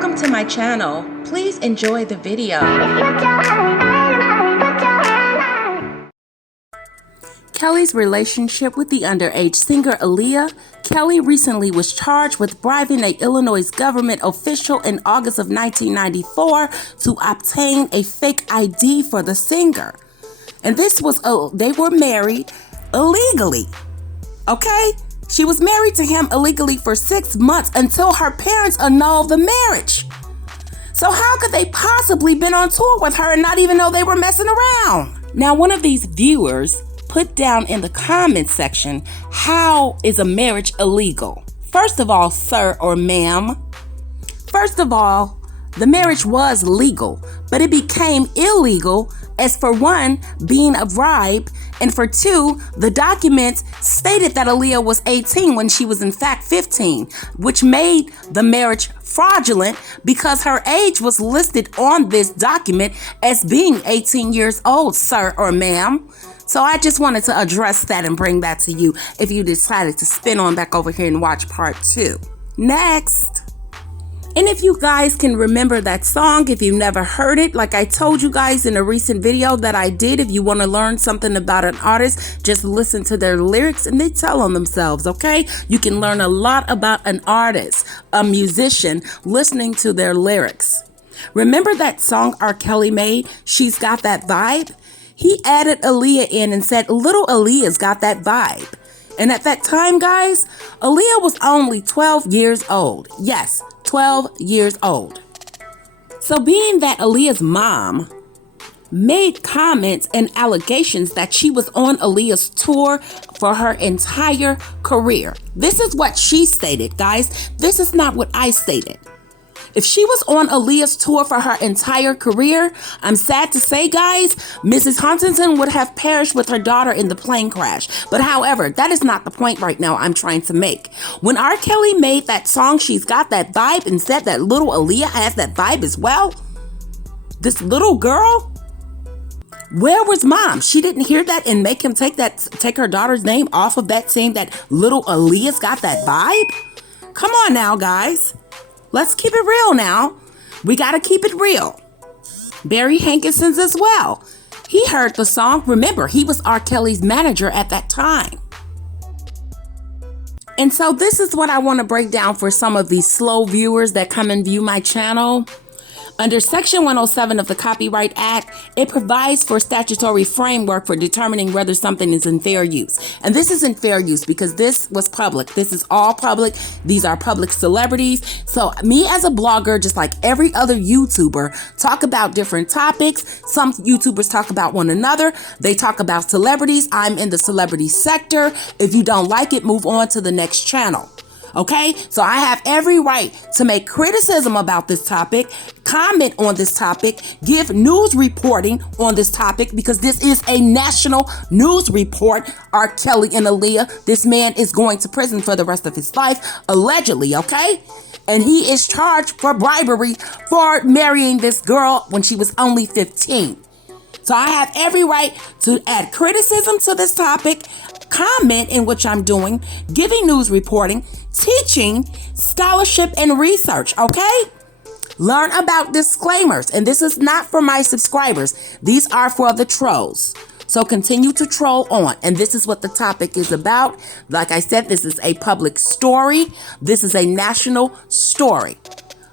Welcome to my channel. Please enjoy the video. Kelly's relationship with the underage singer Aaliyah. Kelly recently was charged with bribing an Illinois government official in August of 1994 to obtain a fake ID for the singer. And this was, they were married illegally. Okay? She was married to him illegally for 6 months until her parents annulled the marriage. So how could they possibly been on tour with her and not even know they were messing around? Now, one of these viewers put down in the comments section, how is a marriage illegal? First of all, sir or ma'am, first of all, the marriage was legal, but it became illegal as for one, being a bribe, and for two, the documents stated that Aaliyah was 18 when she was in fact 15, which made the marriage fraudulent because her age was listed on this document as being 18 years old, sir or ma'am. So I just wanted to address that and bring that to you if you decided to spin on back over here and watch part 2. Next. And if you guys can remember that song, if you've never heard it, like I told you guys in a recent video that I did, if you want to learn something about an artist, just listen to their lyrics and they tell on themselves, okay? You can learn a lot about an artist, a musician, listening to their lyrics. Remember that song R. Kelly made, She's Got That Vibe? He added Aaliyah in and said, little Aaliyah's got that vibe. And at that time, guys, Aaliyah was only 12 years old. Yes, 12 years old. So being that Aaliyah's mom made comments and allegations that she was on Aaliyah's tour for her entire career. This is what she stated, guys. This is not what I stated. If she was on Aaliyah's tour for her entire career, I'm sad to say, guys, Mrs. Huntington would have perished with her daughter in the plane crash. But however, that is not the point right now I'm trying to make. When R. Kelly made that song, She's Got That Vibe, and said that little Aaliyah has that vibe as well, this little girl, where was mom? She didn't hear that and make him take her daughter's name off of that, saying that little Aaliyah's got that vibe? Come on now, guys. Let's keep it real now. We got to keep it real. Barry Hankinson's as well. He heard the song. Remember, he was R. Kelly's manager at that time. And so this is what I want to break down for some of these slow viewers that come and view my channel. Under Section 107 of the Copyright Act, it provides for statutory framework for determining whether something is in fair use. And this is in fair use because this was public. This is all public. These are public celebrities. So me as a blogger, just like every other YouTuber, talk about different topics. Some YouTubers talk about one another. They talk about celebrities. I'm in the celebrity sector. If you don't like it, move on to the next channel. Okay, so I have every right to make criticism about this topic, comment on this topic, give news reporting on this topic because this is a national news report. R. Kelly and Aaliyah, this man is going to prison for the rest of his life, allegedly, okay? And he is charged for bribery for marrying this girl when she was only 15. So I have every right to add criticism to this topic, comment in which I'm doing, giving news reporting, teaching, scholarship, and research, okay? Learn about disclaimers, and this is not for my subscribers. These are for the trolls. So continue to troll on, and this is what the topic is about. Like I said, this is a public story. This is a national story.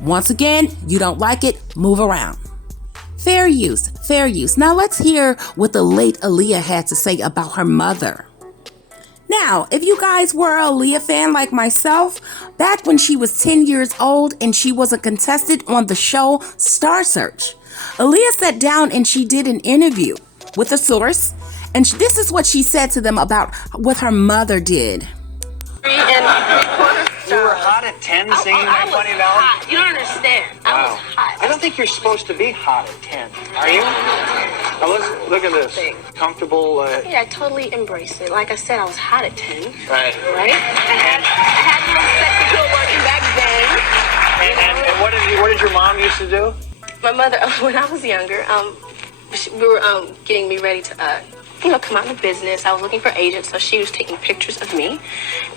Once again, you don't like it, move around. Fair use, fair use. Now let's hear what the late Aaliyah had to say about her mother. Now, if you guys were a Aaliyah fan like myself, back when she was 10 years old and she was a contestant on the show Star Search, Aaliyah sat down and she did an interview with a source, and this is what she said to them about what her mother did. You were hot at 10 singing that funny ballad? You don't understand. I was hot. I don't think you're supposed to be hot at 10. Are you? Now let's look at this. Comfortable. Yeah, I totally embraced it. Like I said, I was hot at 10. Right. Right? I had a little sex appeal working back then. And what did your mom used to do? My mother, when I was younger, we were getting me ready to come out of business. I was looking for agents, so she was taking pictures of me.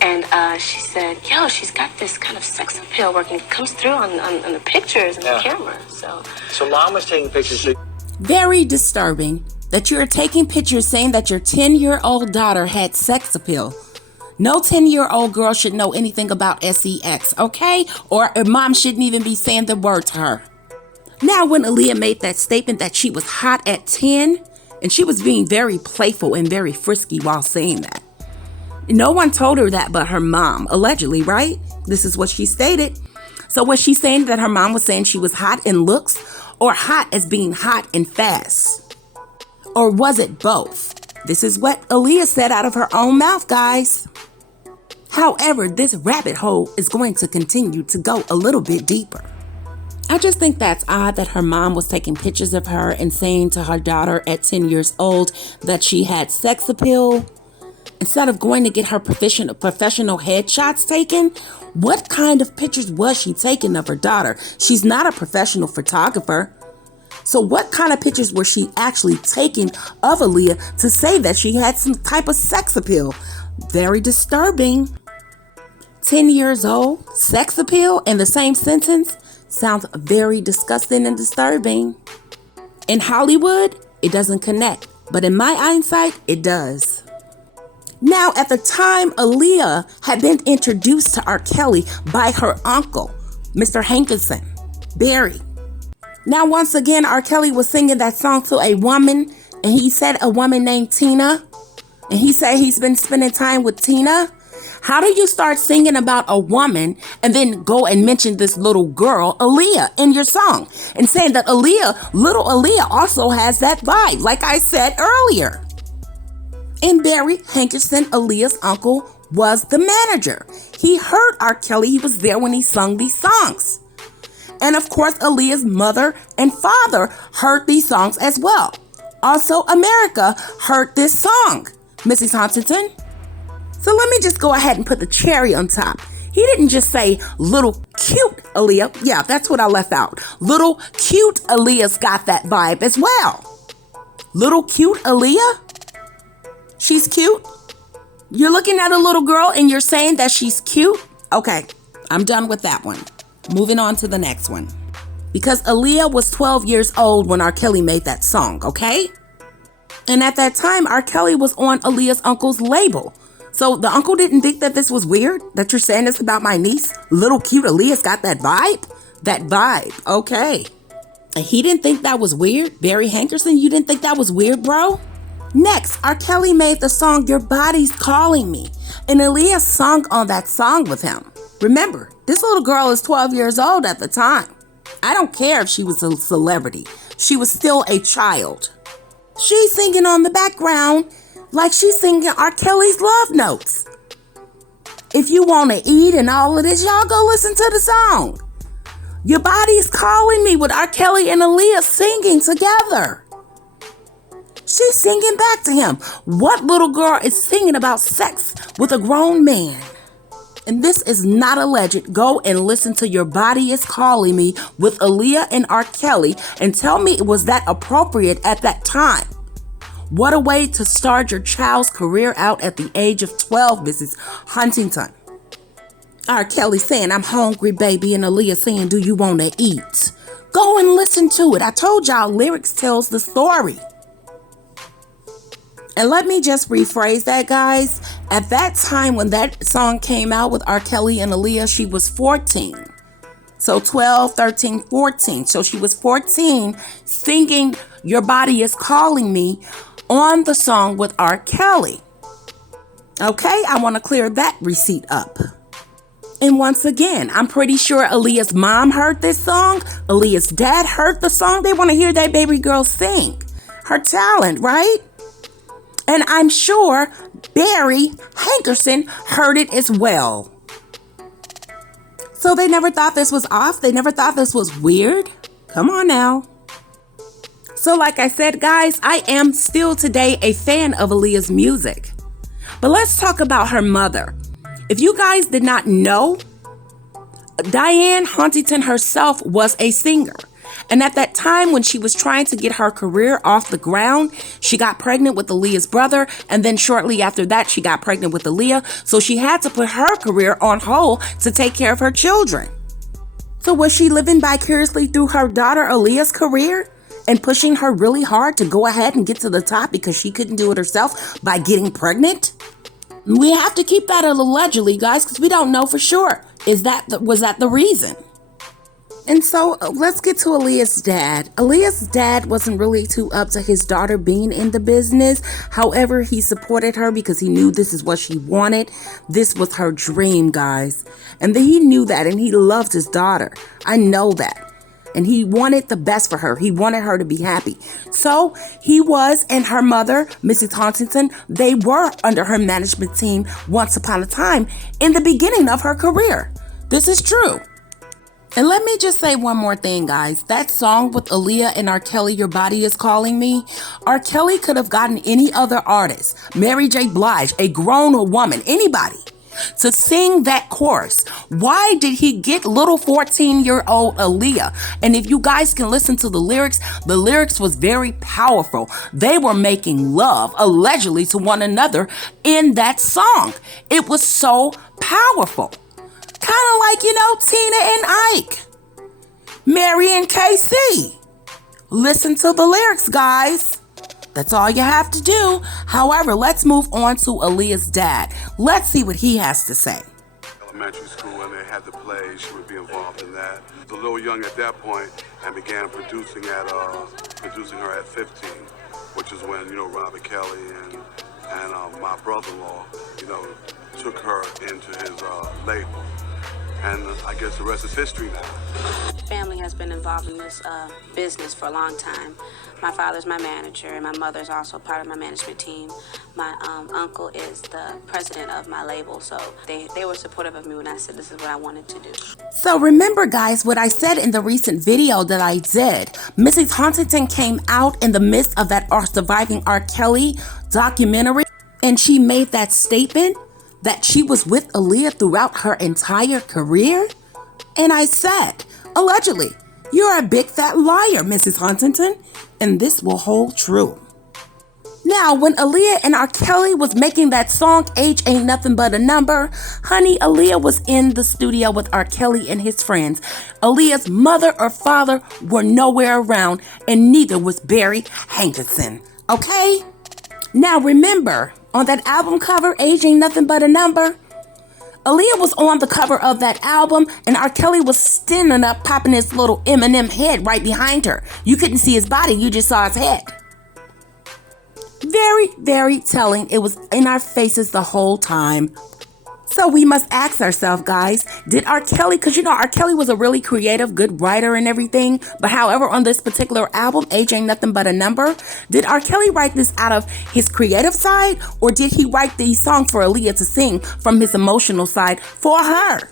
And she said, yo, she's got this kind of sex appeal working. It comes through on the pictures and the camera. So mom was taking pictures. Very disturbing that you're taking pictures saying that your 10-year-old daughter had sex appeal. No 10-year-old girl should know anything about sex, okay? Or her mom shouldn't even be saying the word to her. Now, when Aaliyah made that statement that she was hot at 10, and she was being very playful and very frisky while saying that. No one told her that but her mom, allegedly, right? This is what she stated. So was she saying that her mom was saying she was hot in looks or hot as being hot and fast? Or was it both? This is what Aaliyah said out of her own mouth, guys. However, this rabbit hole is going to continue to go a little bit deeper. I just think that's odd that her mom was taking pictures of her and saying to her daughter at 10 years old that she had sex appeal. Instead of going to get her professional headshots taken, what kind of pictures was she taking of her daughter? She's not a professional photographer. So what kind of pictures were she actually taking of Aaliyah to say that she had some type of sex appeal? Very disturbing. 10 years old, sex appeal in the same sentence sounds very disgusting and disturbing. In Hollywood, it doesn't connect, but in my hindsight, it does. Now, at the time, Aaliyah had been introduced to R. Kelly by her uncle, Mr. Hankerson, Barry. Now, once again, R. Kelly was singing that song to a woman, and he said a woman named Tina, and he said he's been spending time with Tina. How do you start singing about a woman and then go and mention this little girl, Aaliyah, in your song? And saying that little Aaliyah also has that vibe, like I said earlier. And Barry Hankerson, Aaliyah's uncle, was the manager. He heard R. Kelly. He was there when he sung these songs. And of course, Aaliyah's mother and father heard these songs as well. Also, America heard this song, Mrs. Huntington. So let me just go ahead and put the cherry on top. He didn't just say little cute Aaliyah. Yeah, that's what I left out. Little cute Aaliyah's got that vibe as well. Little cute Aaliyah? She's cute? You're looking at a little girl and you're saying that she's cute? Okay, I'm done with that one. Moving on to the next one. Because Aaliyah was 12 years old when R. Kelly made that song, okay? And at that time, R. Kelly was on Aaliyah's uncle's label. So the uncle didn't think that this was weird, that you're saying this about my niece? Little cute Aaliyah's got that vibe? That vibe, okay. And he didn't think that was weird? Barry Hankerson, you didn't think that was weird, bro? Next, R. Kelly made the song Your Body's Calling Me. And Aaliyah sung on that song with him. Remember, this little girl is 12 years old at the time. I don't care if she was a celebrity. She was still a child. She's singing on the background like she's singing R. Kelly's love notes. If you want to eat and all of this, y'all go listen to the song. Your Body's Calling Me with R. Kelly and Aaliyah singing together. She's singing back to him. What little girl is singing about sex with a grown man? And this is not alleged. Go and listen to Your Body Is Calling Me with Aaliyah and R. Kelly and tell me, was that appropriate at that time? What a way to start your child's career out at the age of 12, Mrs. Huntington. R. Kelly saying, I'm hungry, baby, and Aaliyah saying, do you want to eat? Go and listen to it. I told y'all, lyrics tells the story. And let me just rephrase that, guys. At that time when that song came out with R. Kelly and Aaliyah, she was 14. So 12, 13, 14. So she was 14 singing Your Body Is Calling Me on the song with R. Kelly. Okay, I want to clear that receipt up. And once again, I'm pretty sure Aaliyah's mom heard this song. Aaliyah's dad heard the song. They want to hear that baby girl sing. Her talent, right? And I'm sure Barry Hankerson heard it as well. So they never thought this was off? They never thought this was weird? Come on now. So like I said, guys, I am still today a fan of Aaliyah's music. But let's talk about her mother. If you guys did not know, Diane Huntington herself was a singer. And at that time, when she was trying to get her career off the ground, she got pregnant with Aaliyah's brother. And then shortly after that, she got pregnant with Aaliyah. So she had to put her career on hold to take care of her children. So was she living vicariously through her daughter Aaliyah's career and pushing her really hard to go ahead and get to the top because she couldn't do it herself by getting pregnant? We have to keep that allegedly, guys, because we don't know for sure. Was that the reason? And so let's get to Aaliyah's dad. Aaliyah's dad wasn't really too up to his daughter being in the business. However, he supported her because he knew this is what she wanted. This was her dream, guys. And he knew that, and he loved his daughter. I know that. And he wanted the best for her. He wanted her to be happy. So he was, and her mother, Mrs. Huntington, they were under her management team once upon a time in the beginning of her career. This is true. And let me just say one more thing, guys. That song with Aaliyah and R. Kelly, Your Body Is Calling Me, R. Kelly could have gotten any other artist, Mary J. Blige, a grown woman, anybody, to sing that chorus. Why did he get little 14-year-old Aaliyah? And if you guys can listen to the lyrics was very powerful. They were making love, allegedly, to one another in that song. It was so powerful. Kind of like, Tina and Ike, Mary and KC. Listen to the lyrics, guys. That's all you have to do. However, let's move on to Aaliyah's dad. Let's see what he has to say. Elementary school, when they had the play, she would be involved in that. I was a little young at that point and began producing her at 15, which is when, Robert Kelly and my brother-in-law, took her into his label. And I guess the rest is history now. Family has been involved in this business for a long time. My father's my manager, and my mother's also part of my management team. My uncle is the president of my label, so they were supportive of me when I said this is what I wanted to do. So remember, guys, what I said in the recent video that I did. Mrs. Huntington came out in the midst of that Surviving R. Kelly documentary, and she made that statement that she was with Aaliyah throughout her entire career? And I said, allegedly, you're a big fat liar, Mrs. Huntington, and this will hold true. Now, when Aaliyah and R. Kelly was making that song, Age Ain't Nothing But a Number, honey, Aaliyah was in the studio with R. Kelly and his friends. Aaliyah's mother or father were nowhere around, and neither was Barry Hankinson, okay? Now remember, on that album cover, Age Ain't Nothing But a Number, Aaliyah was on the cover of that album, and R. Kelly was standing up, popping his little Eminem head right behind her. You couldn't see his body, you just saw his head. Very, very telling. It was in our faces the whole time. So we must ask ourselves, guys, did R. Kelly, because R. Kelly was a really creative, good writer and everything, but however, on this particular album, Age Ain't Nothing But a Number, did R. Kelly write this out of his creative side, or did he write these songs for Aaliyah to sing from his emotional side for her?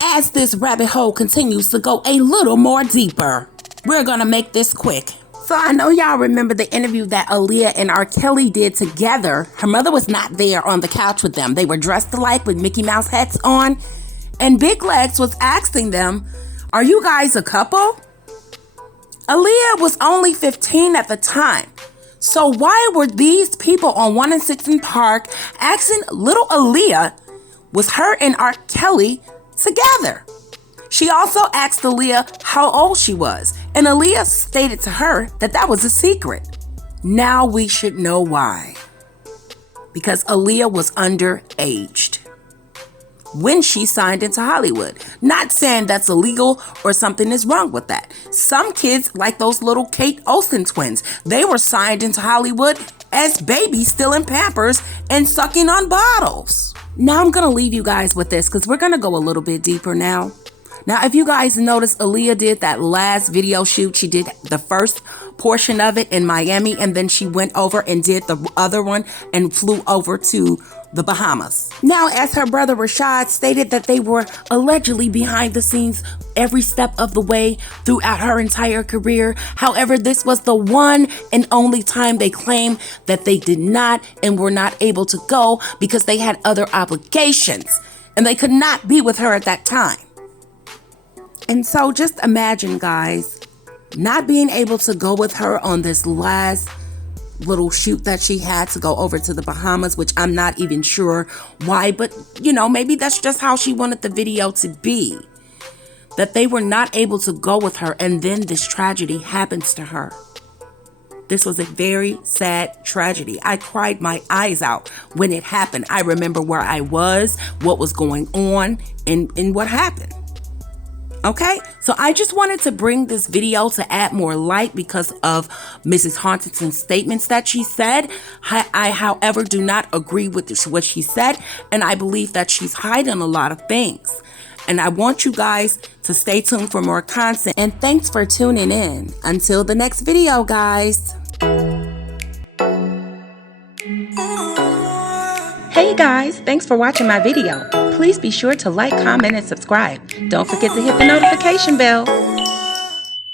As this rabbit hole continues to go a little more deeper, we're gonna make this quick. So I know y'all remember the interview that Aaliyah and R. Kelly did together. Her mother was not there on the couch with them. They were dressed alike with Mickey Mouse hats on. And Big Legs was asking them, are you guys a couple? Aaliyah was only 15 at the time. So why were these people on 1 and 6 Park asking little Aaliyah, was her and R. Kelly together? She also asked Aaliyah how old she was, and Aaliyah stated to her that that was a secret. Now we should know why. Because Aaliyah was underaged when she signed into Hollywood. Not saying that's illegal or something is wrong with that. Some kids, like those little Kate Olsen twins, they were signed into Hollywood as babies, still in Pampers and sucking on bottles. Now I'm going to leave you guys with this because we're going to go a little bit deeper now. Now, if you guys noticed, Aaliyah did that last video shoot. She did the first portion of it in Miami, and then she went over and did the other one and flew over to the Bahamas. Now, as her brother Rashad stated that they were allegedly behind the scenes every step of the way throughout her entire career. However, this was the one and only time they claimed that they did not and were not able to go because they had other obligations and they could not be with her at that time. And so just imagine, guys, not being able to go with her on this last little shoot that she had to go over to the Bahamas, which I'm not even sure why, but you know, maybe that's just how she wanted the video to be. That they were not able to go with her, and then this tragedy happens to her. This was a very sad tragedy. I cried my eyes out when it happened. I remember where I was, what was going on, and what happened. Okay, so I just wanted to bring this video to add more light because of Mrs. Hauntington's statements that she said. I, however, do not agree with what she said, and I believe that she's hiding a lot of things. And I want you guys to stay tuned for more content. And thanks for tuning in. Until the next video, guys. Hey guys, thanks for watching my video. Please be sure to like, comment, and subscribe. Don't forget to hit the notification bell.